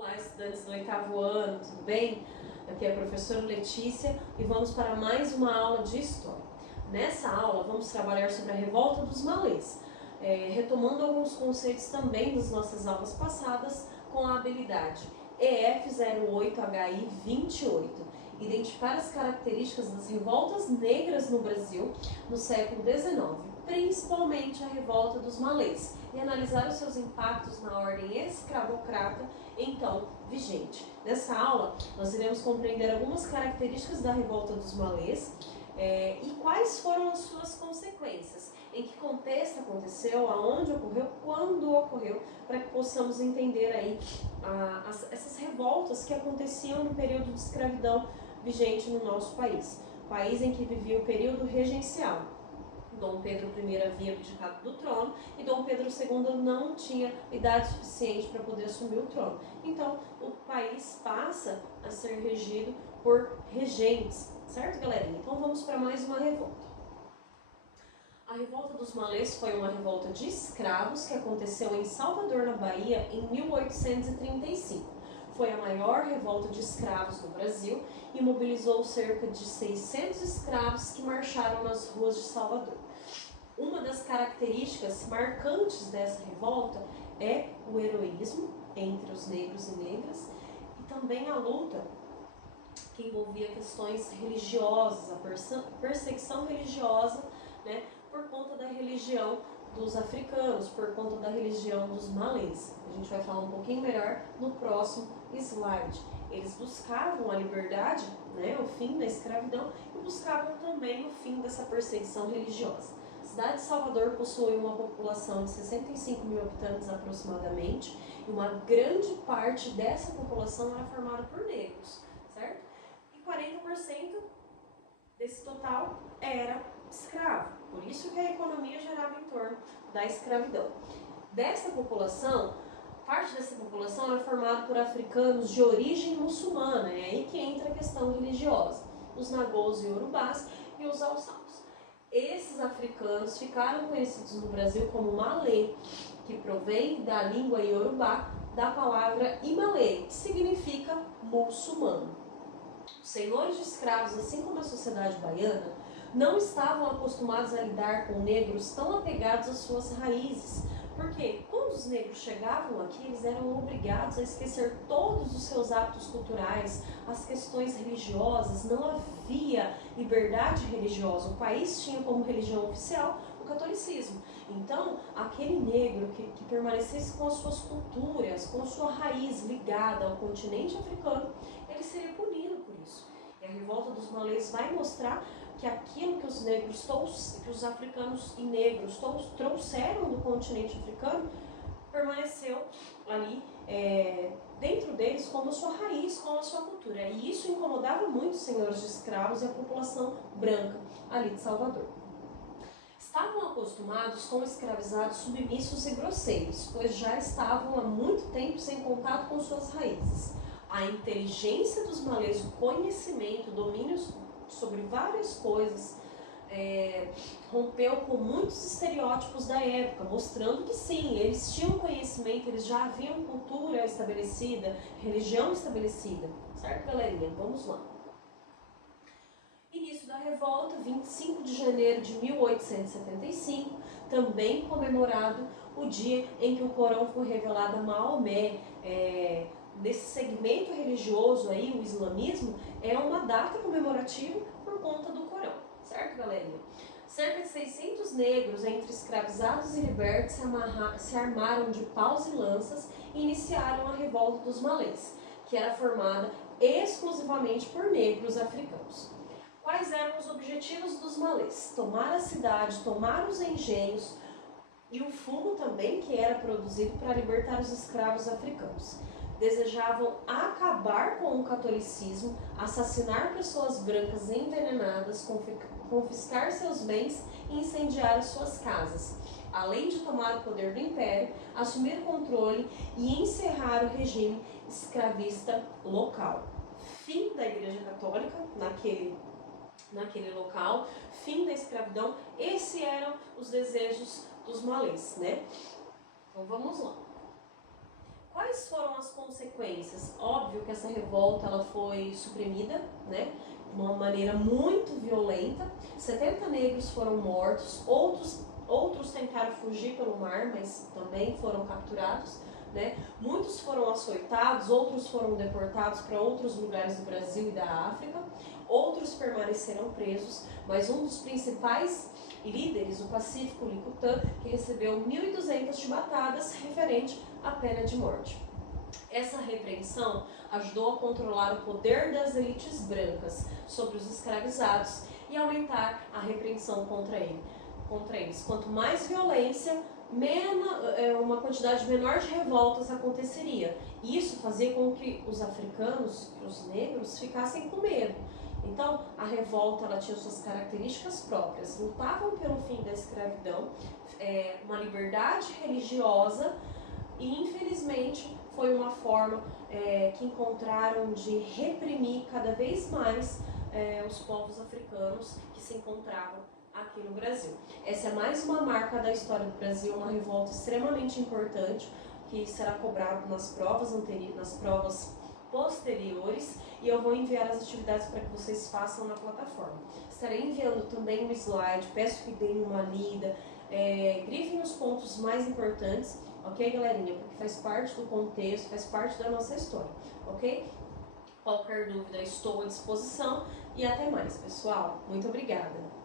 Olá, estudantes do 8º ano, tudo bem? Aqui é a professora Letícia e vamos para mais uma aula de História. Nessa aula vamos trabalhar sobre a Revolta dos Malês, retomando alguns conceitos também das nossas aulas passadas com a habilidade EF08HI28, identificar as características das revoltas negras no Brasil no século XIX, principalmente a Revolta dos Malês, e analisar os seus impactos na ordem escravocrata então vigente. Nessa aula, nós iremos compreender algumas características da Revolta dos Malês e quais foram as suas consequências, em que contexto aconteceu, aonde ocorreu, quando ocorreu, para que possamos entender aí essas revoltas que aconteciam no período de escravidão vigente no nosso país. País em que vivia o período regencial. Dom Pedro I havia abdicado do trono e Dom Pedro II não tinha idade suficiente para poder assumir o trono. Então, o país passa a ser regido por regentes, certo, galerinha? Então, vamos para mais uma revolta. A Revolta dos Malês foi uma revolta de escravos que aconteceu em Salvador, na Bahia, em 1835. Foi a maior revolta de escravos no Brasil e mobilizou cerca de 600 escravos que marcharam nas ruas de Salvador. Uma das características marcantes dessa revolta é o heroísmo entre os negros e negras e também a luta que envolvia questões religiosas, a perseguição religiosa, né, por conta da religião dos africanos, por conta da religião dos malês. A gente vai falar um pouquinho melhor no próximo slide. Eles buscavam a liberdade, né, o fim da escravidão, e buscavam também o fim dessa perseguição religiosa. A cidade de Salvador possui uma população de 65 mil habitantes aproximadamente, e uma grande parte dessa população era formada por negros, certo? E 40% desse total era escravo, por isso que a economia gerava em torno da escravidão. Dessa população, parte dessa população era formada por africanos de origem muçulmana, é aí que entra a questão religiosa, os nagôs e urubás e os alçaus. Esses africanos ficaram conhecidos no Brasil como malê, que provém da língua iorubá, da palavra imalê, que significa muçulmano. Os senhores de escravos, assim como a sociedade baiana, não estavam acostumados a lidar com negros tão apegados às suas raízes, porque quando os negros chegavam aqui, eles eram obrigados a esquecer todos os seus hábitos culturais, as questões religiosas, não havia liberdade religiosa. O país tinha como religião oficial o catolicismo. Então, aquele negro que permanecesse com as suas culturas, com sua raiz ligada ao continente africano, ele seria punido por isso. E a Revolta dos Malês vai mostrar que aquilo que os negros, que os africanos e negros trouxeram do continente africano, permaneceu ali dentro deles como a sua raiz, como a sua cultura. E isso incomodava muito os senhores de escravos e a população branca ali de Salvador. Estavam acostumados com escravizados submissos e grosseiros, pois já estavam há muito tempo sem contato com suas raízes. A inteligência dos malês, o conhecimento, o domínio sobre várias coisas, rompeu com muitos estereótipos da época, mostrando que sim, eles tinham conhecimento, eles já haviam cultura estabelecida, religião estabelecida, certo, galerinha? Vamos lá. Início da revolta, 25 de janeiro de 1875, também comemorado o dia em que o Corão foi revelado a Maomé. Nesse segmento religioso aí, o islamismo, é uma data comemorativa por conta do Corão, certo, galerinha? Cerca de 600 negros, entre escravizados e libertos, se armaram de paus e lanças e iniciaram a Revolta dos Malês, que era formada exclusivamente por negros africanos. Quais eram os objetivos dos malês? Tomar a cidade, tomar os engenhos e o fumo também, que era produzido para libertar os escravos africanos. Desejavam acabar com o catolicismo, assassinar pessoas brancas envenenadas, confiscar seus bens e incendiar as suas casas, além de tomar o poder do império, assumir o controle e encerrar o regime escravista local. Fim da Igreja Católica naquele local, fim da escravidão, esses eram os desejos dos malês, né? Então vamos lá. Quais foram as consequências? Óbvio que essa revolta ela foi suprimida, né? De uma maneira muito violenta. 70 negros foram mortos, outros tentaram fugir pelo mar, mas também foram capturados, né? Muitos foram açoitados, outros foram deportados para outros lugares do Brasil e da África, outros permaneceram presos, mas um dos principais líderes, o Pacífico Licutã, que recebeu 1.200 chibatadas referente à pena de morte. Essa repreensão ajudou a controlar o poder das elites brancas sobre os escravizados e aumentar a repreensão contra eles. Quanto mais violência, uma quantidade menor de revoltas aconteceria. Isso fazia com que os africanos, os negros, ficassem com medo. Então, a revolta ela tinha suas características próprias. Lutavam pelo fim da escravidão, uma liberdade religiosa e, infelizmente, foi uma forma que encontraram de reprimir cada vez mais os povos africanos que se encontravam aqui no Brasil. Essa é mais uma marca da história do Brasil, uma revolta extremamente importante que será cobrada nas provas posteriores, e eu vou enviar as atividades para que vocês façam na plataforma. Estarei enviando também um slide, peço que deem uma lida, grifem os pontos mais importantes, ok, galerinha? Porque faz parte do contexto, faz parte da nossa história, ok? Qualquer dúvida, estou à disposição e até mais, pessoal. Muito obrigada!